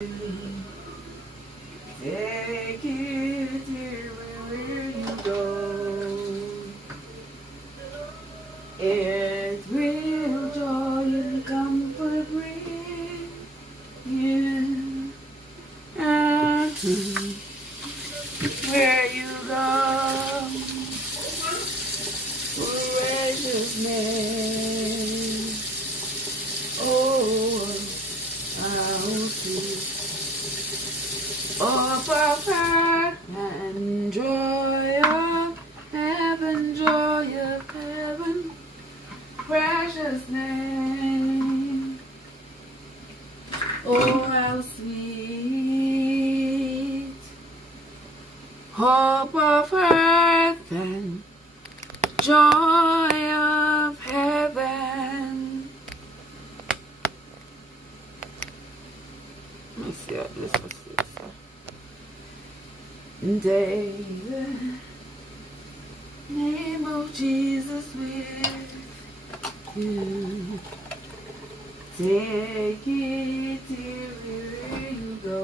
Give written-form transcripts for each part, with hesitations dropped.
Take it wherever you go. It will joy and comfort bring you. Where you go, precious name. Oh, how sweet. Oh, perfect and joy of heaven, precious name. Oh, how sweet. Hope of earth and joy of heaven. Let me see what this was. David, name of Jesus with you. Take it wherever you go.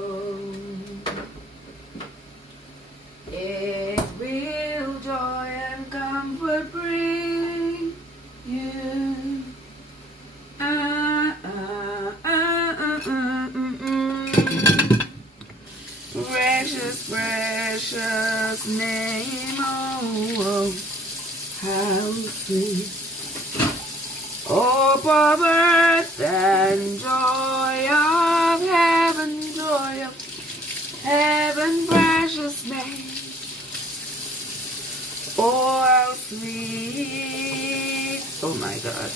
It will joy and comfort bring you. Precious, precious name, oh, how sweet. Hope of earth and joy of heaven, precious name. Oh, how sweet. Oh my God.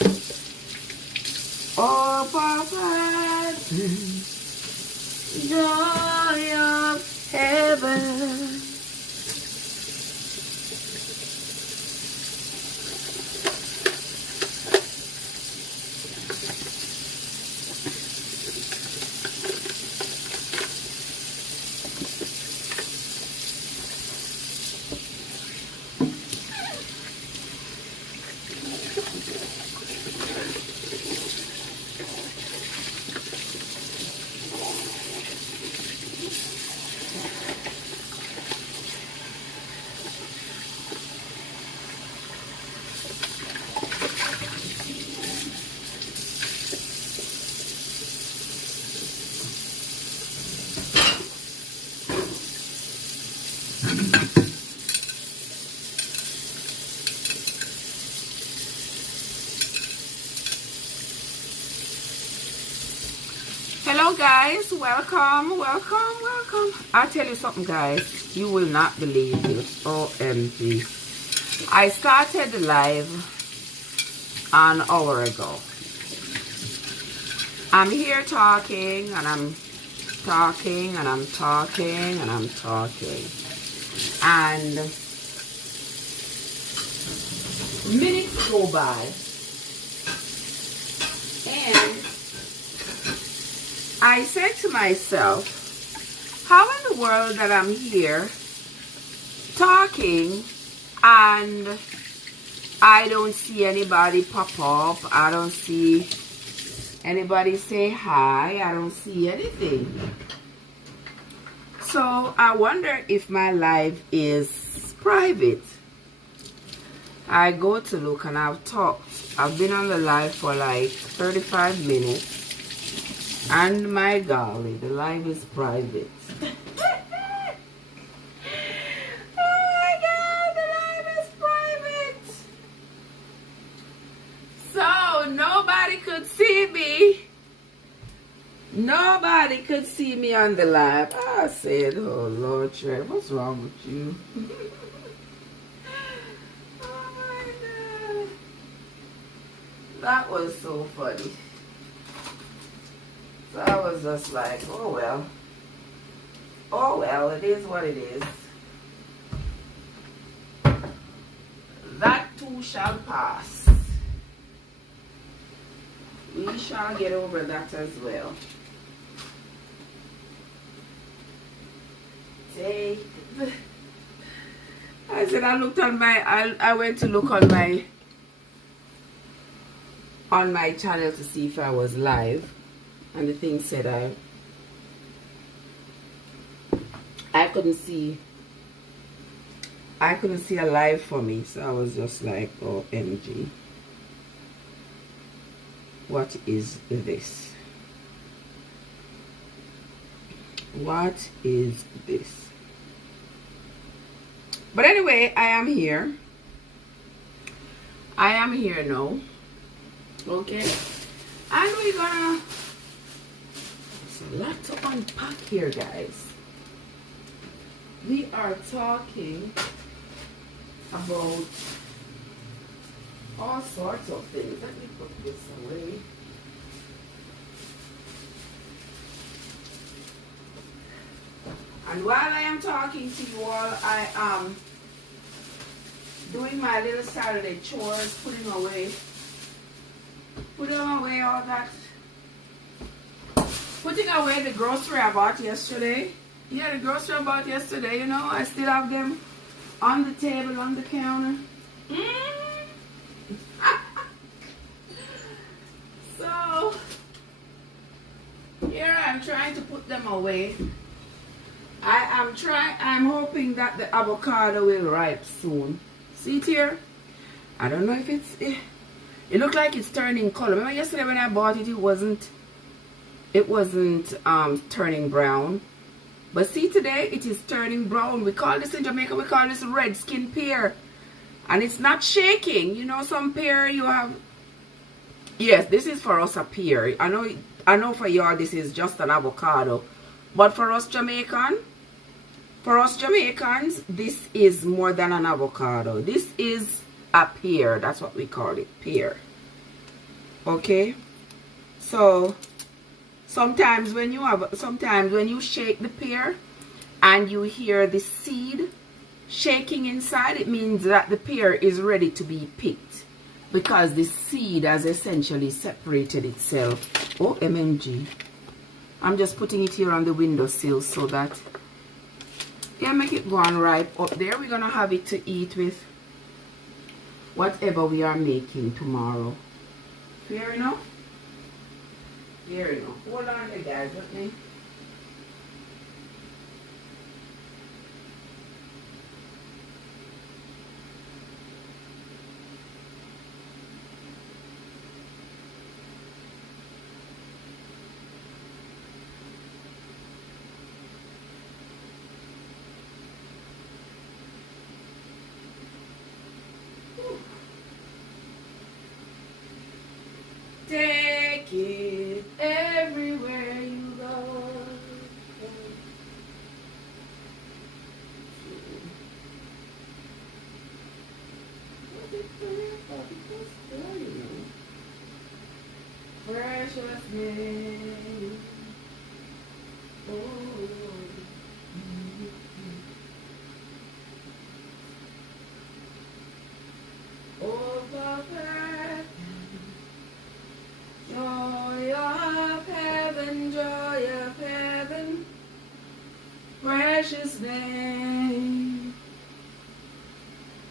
Hope of earth and joy of heaven. Hello guys, welcome. I'll tell you something guys, you will not believe this. OMG. I started the live an hour ago. I'm here talking and I'm talking and I'm talking and I'm talking. And minutes go by and I said to myself, how in the world that I'm here talking and I don't see anybody pop up, I don't see anybody say hi, I don't see anything. So I wonder if my live is private. I go to look and I've been on the live for like 35 minutes. And my golly, the live is private. Oh my God, the live is private. So nobody could see me. Nobody could see me on the live. I said, oh Lord, Trey, what's wrong with you? Oh my God. That was so funny. So I was just like, oh well, it is what it is. That too shall pass. We shall get over that as well. I said I looked on my, I went to look on my channel to see if I was live. And the thing said I couldn't see a live for me, so I was just like, OMG, what is this? What is this? But anyway, I am here now. Okay, and we're gonna, there's a lot to unpack here, guys. We are talking about all sorts of things. Let me put this away. And while I am talking to you all, I am doing my little Saturday chores, putting away all that, putting away the grocery I bought yesterday. Yeah, the grocery I bought yesterday, you know, I still have them on the table, on the counter. So, here I'm trying to put them away. I'm hoping that the avocado will ripe soon. See it here? I don't know if it looks like it's turning color. Remember yesterday when I bought it, it wasn't turning brown. But see, today it is turning brown. We call this in Jamaica, we call this red skin pear. And it's not shaking. You know, some pear you have. Yes, this is for us a pear. I know for y'all this is just an avocado. But for us Jamaicans, this is more than an avocado. This is a pear. That's what we call it, pear. Okay? So sometimes when you shake the pear and you hear the seed shaking inside, it means that the pear is ready to be picked, because the seed has essentially separated itself. Oh, MMG. I'm just putting it here on the windowsill so that, yeah, make it go on ripe up there. We're gonna have it to eat with whatever we are making tomorrow. Fair enough? Fair enough. Hold on there, guys, with me. Take it everywhere you go. Precious name. Oh, perfect. Joy of heaven, precious name.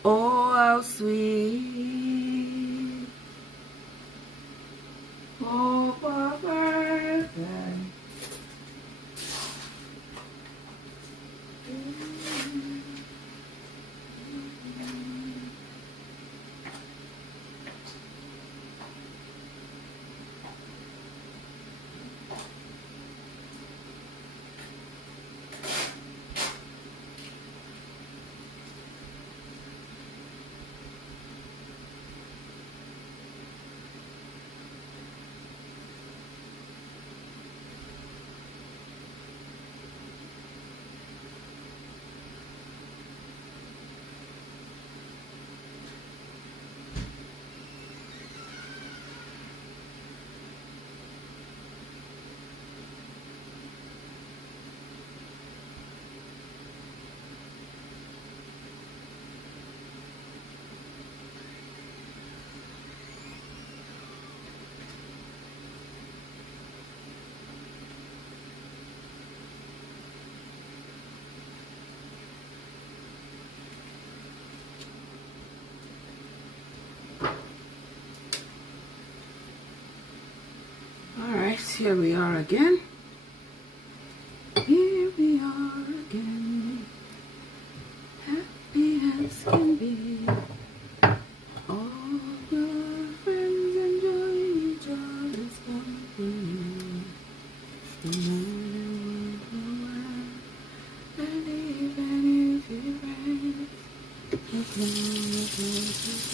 Oh, how sweet. Oh, perfect. Alright, here we are again. Here we are again. nice can be. All good friends enjoy each other's company. The night will go on, and even if it rains, as long as it's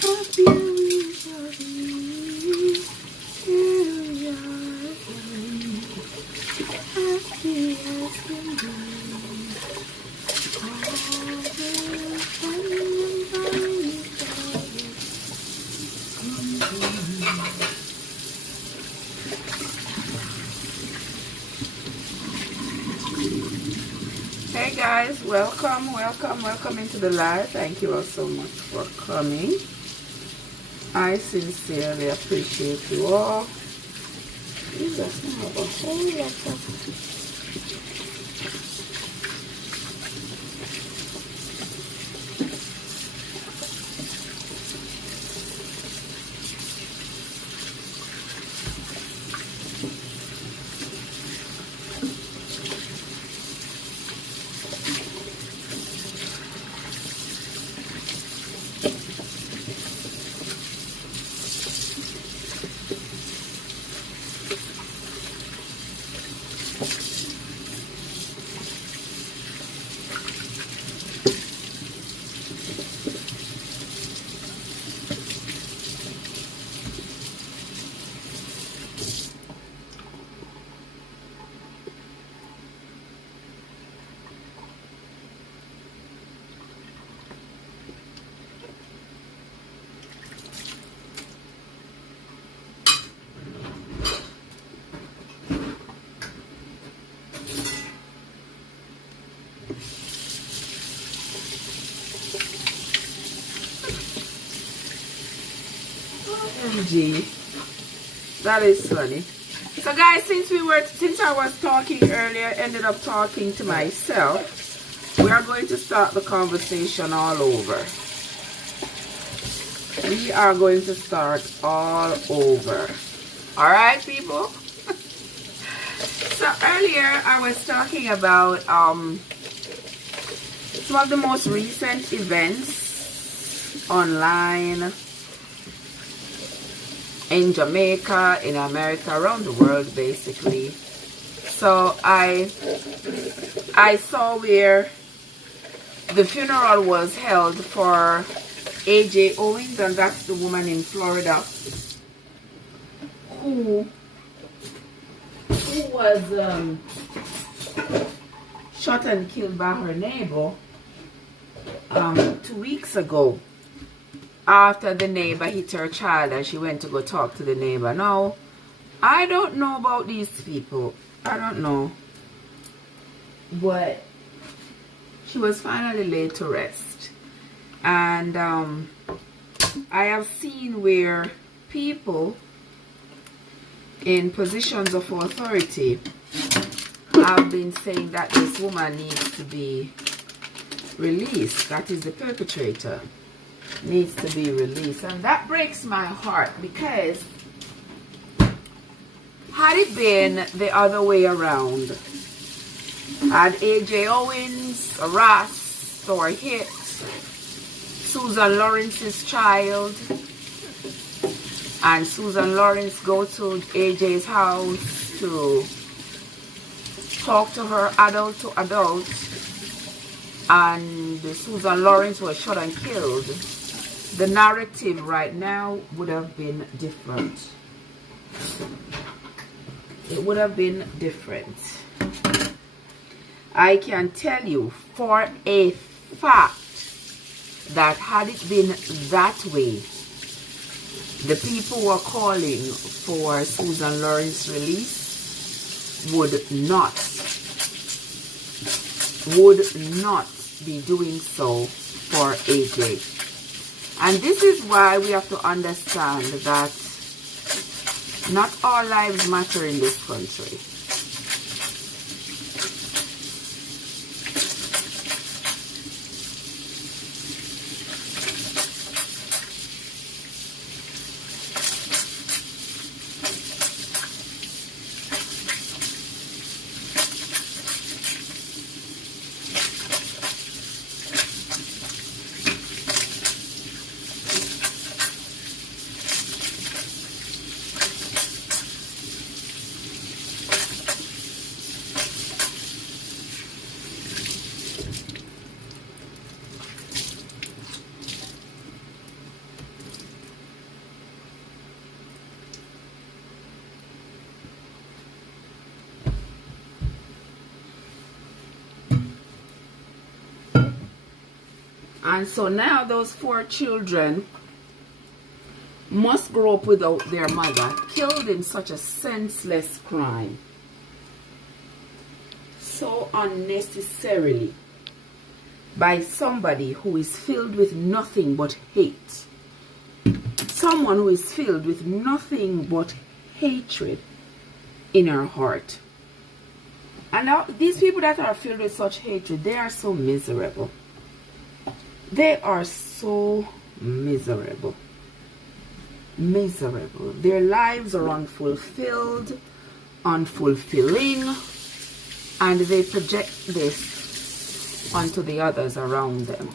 happy we shall be. Here we are again, happy as can be. Hey guys, welcome into the live. Thank you all so much for coming. I sincerely appreciate you all. Jesus, I have a whole lot of... OMG. That is funny. So guys, since I was talking earlier, ended up talking to myself, we are going to start the conversation all over. We are going to start all over. Alright, people? So earlier I was talking about some of the most recent events online in Jamaica, in America, around the world basically. So I saw where the funeral was held for AJ Owens, and that's the woman in Florida who was shot and killed by her neighbor 2 weeks ago, after the neighbor hit her child and she went to go talk to the neighbor. Now, I don't know about these people. I don't know. But she was finally laid to rest. And I have seen where people in positions of authority have been saying that this woman needs to be released. That is the perpetrator. Needs to be released, and that breaks my heart, because had it been the other way around, had AJ Owens harassed or hit Susan Lawrence's child, and Susan Lawrence go to AJ's house to talk to her adult to adult, and Susan Lawrence was shot and killed, the narrative right now would have been different. It would have been different. I can tell you for a fact that had it been that way, the people who are calling for Susan Lawrence's release would not be doing so for AJ. And this is why we have to understand that not all lives matter in this country. And so now those 4 children must grow up without their mother, killed in such a senseless crime. So unnecessarily, by somebody who is filled with nothing but hate. Someone who is filled with nothing but hatred in her heart. And now, these people that are filled with such hatred, they are so miserable. They are so miserable. Miserable. Their lives are unfulfilled, unfulfilling, and they project this onto the others around them.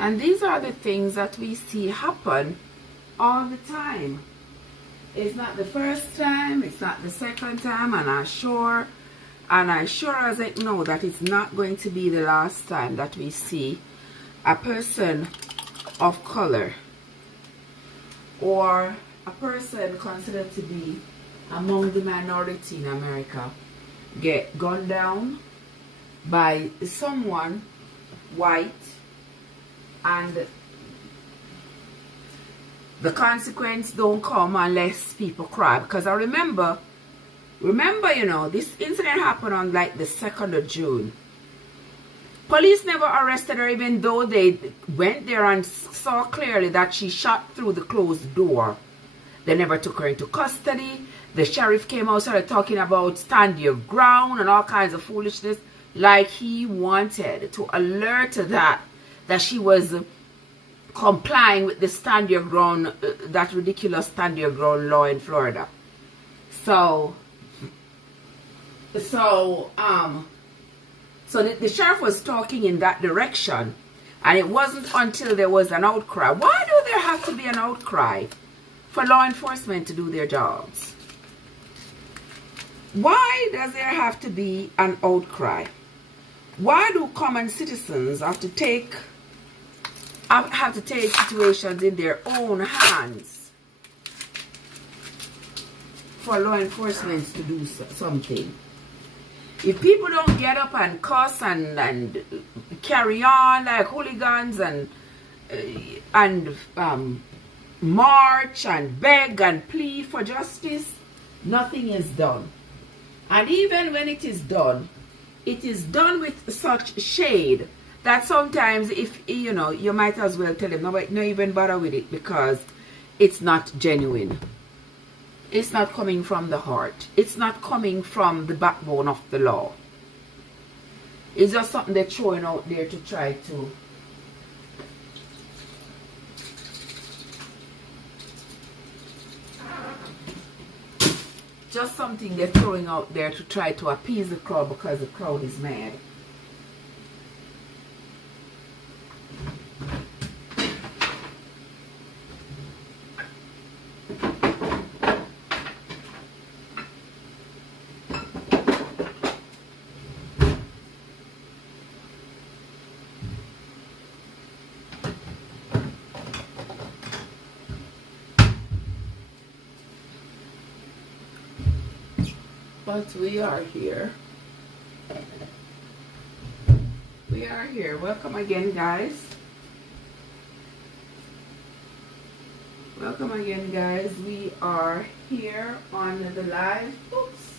And these are the things that we see happen all the time. It's not the first time, it's not the second time, and I sure as I know that it's not going to be the last time that we see a person of color or a person considered to be among the minority in America get gunned down by someone white, and the consequence don't come unless people cry. Because I remember, you know, this incident happened on like the 2nd of June. Police never arrested her, even though they went there and saw clearly that she shot through the closed door. They never took her into custody. The sheriff came out, started talking about stand your ground and all kinds of foolishness, like he wanted to alert that she was complying with the stand your ground, that ridiculous stand your ground law in Florida. So the sheriff was talking in that direction, and it wasn't until there was an outcry. Why do there have to be an outcry for law enforcement to do their jobs? Why does there have to be an outcry? Why do common citizens have to take situations in their own hands for law enforcement to do something? If people don't get up and cuss and carry on like hooligans and march and beg and plead for justice, nothing is done. And even when it is done with such shade that sometimes, if you know, you might as well tell them, no, but no, even bother with it, because it's not genuine. It's not coming from the heart. It's not coming from the backbone of the law. It's just something they're throwing out there to try to appease the crowd because the crowd is mad. But we are here. We are here. Welcome again, guys. Welcome again, guys. We are here on the live. Oops.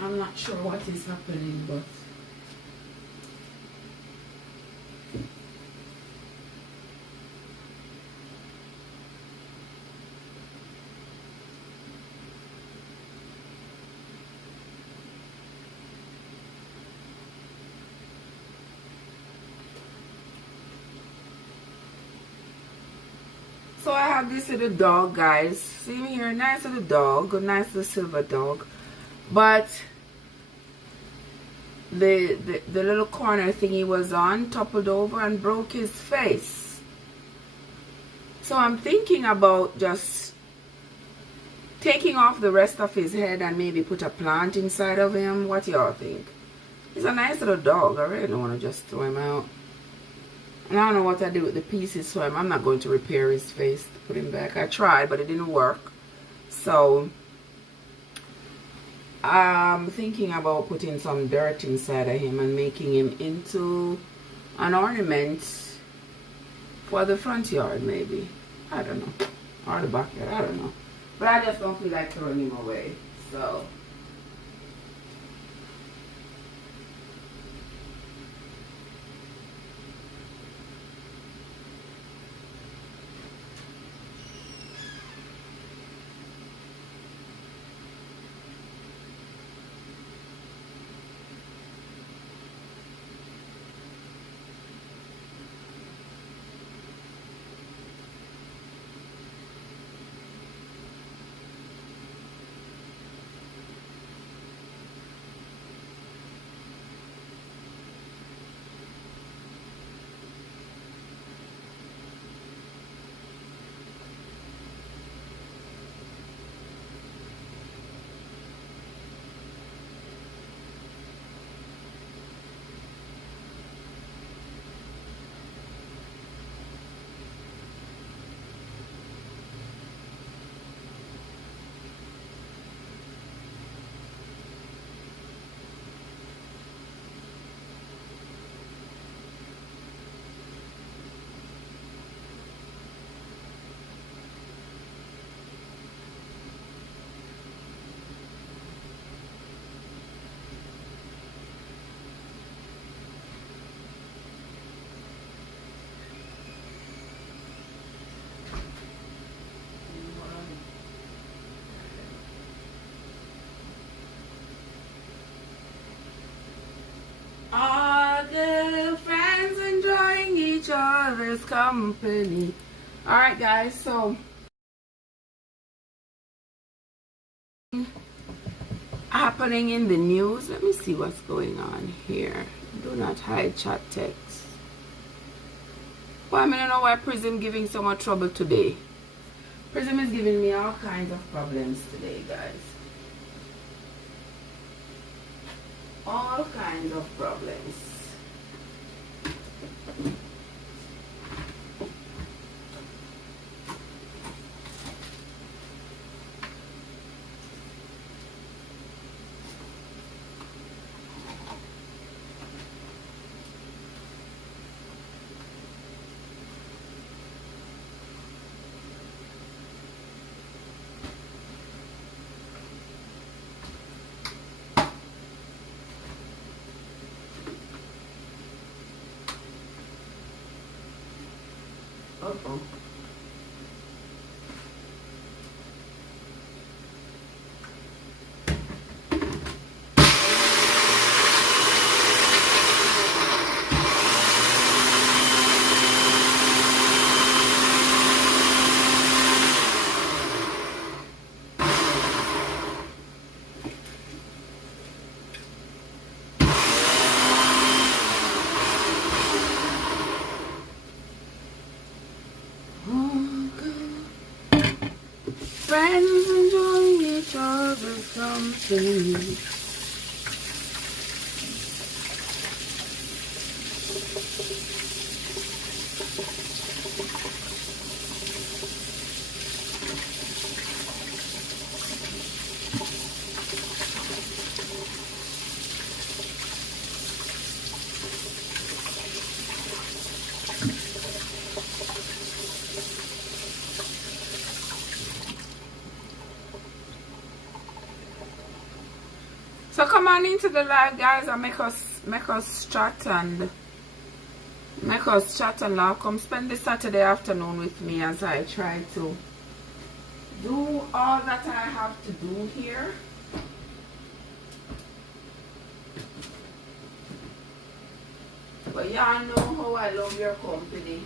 I'm not sure what is happening, but So I have this little dog, guys. See me here, nice little dog, a nice little silver dog. But the little corner thing he was on toppled over and broke his face. So I'm thinking about just taking off the rest of his head and maybe put a plant inside of him. What y'all think? He's a nice little dog. I really don't want to just throw him out. And I don't know what I do with the pieces, so I'm not going to repair his face to put him back. I tried, but it didn't work. So I'm thinking about putting some dirt inside of him and making him into an ornament for the front yard, maybe. I don't know. Or the backyard, I don't know. But I just don't feel like throwing him away. So all the friends enjoying each other's company. Alright guys, so happening in the news. Let me see what's going on here. Do not hide chat text. Well, I mean, I don't know why Prism giving so much trouble today. Prism is giving me all kinds of problems today, guys. All kinds of problems. Uh-oh. Friends enjoying each other's company. So come on into the live, guys, and make us chat and laugh. Come spend this Saturday afternoon with me as I try to do all that I have to do here. But y'all know how I love your company.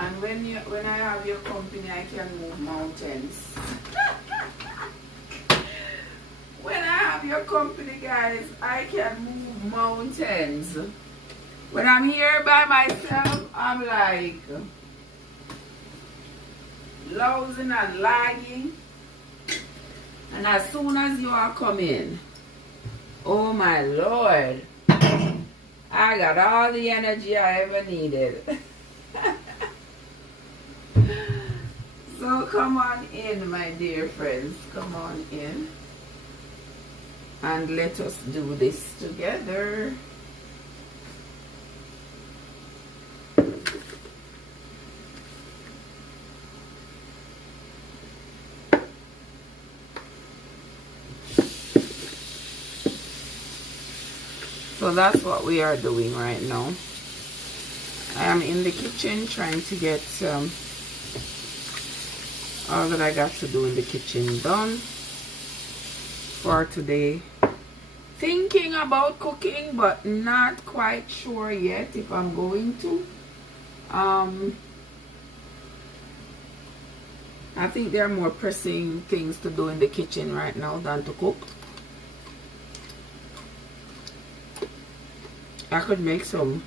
And when I have your company, I can move mountains. When I have your company, guys, I can move mountains. When I'm here by myself, I'm like losing and lagging. And as soon as you all come in, oh my Lord, I got all the energy I ever needed. So come on in, my dear friends. Come on in. And let us do this together. So that's what we are doing right now. I am in the kitchen trying to get all that I got to do in the kitchen done for today. Thinking about cooking, but not quite sure yet if I'm going to. I think there are more pressing things to do in the kitchen right now than to cook. I could make some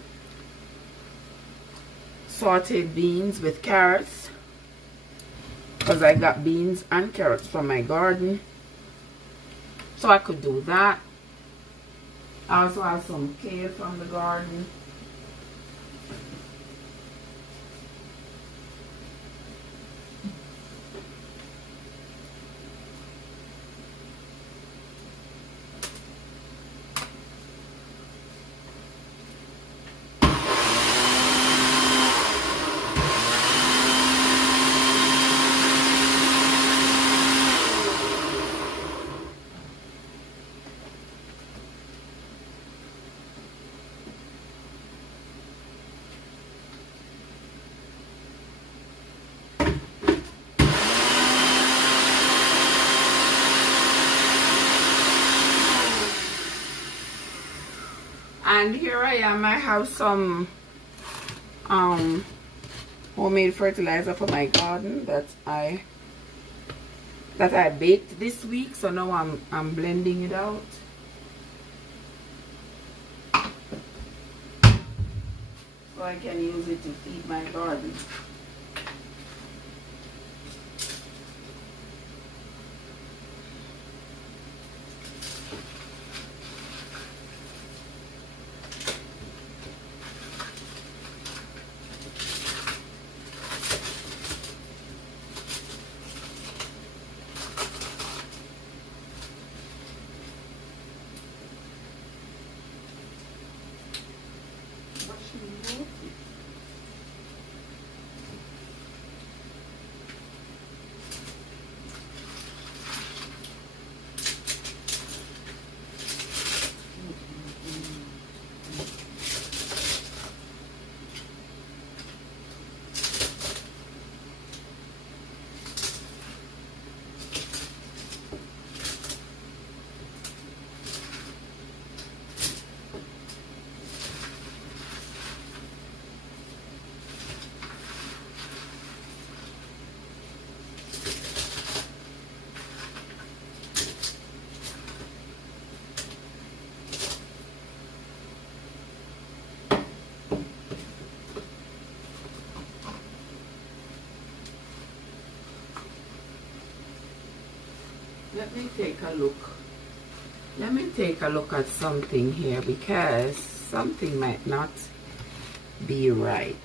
sauteed beans with carrots, because I got beans and carrots from my garden, so I could do that. I also have some kale from the garden. And here I am. I have some homemade fertilizer for my garden that I baked this week. So now I'm blending it out. So I can use it to feed my garden. Let me take a look. Let me take a look at something here, because something might not be right.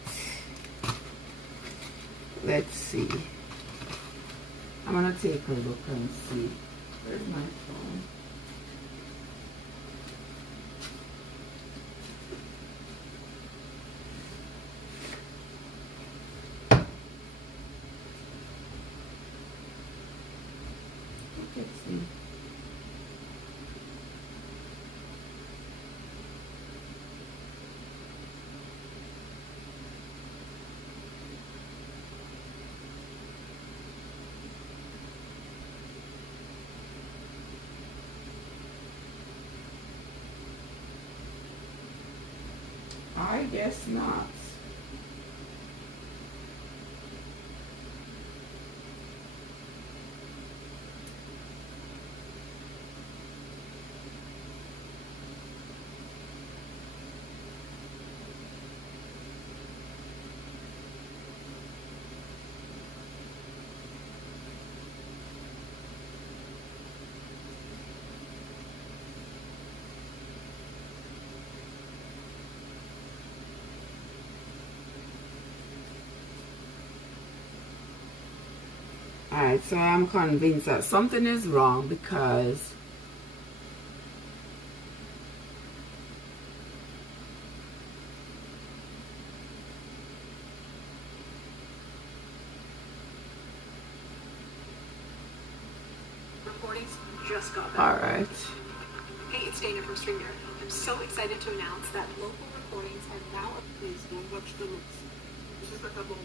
Let's see. I'm gonna take a look and see. Where's my phone? Let's see. I guess not. Alright, so I'm convinced that something is wrong because recordings just got back. alright. Hey, it's Dana from StreamYard. I'm so excited to announce that local recordings are now. Please don't watch the looks. This is the double.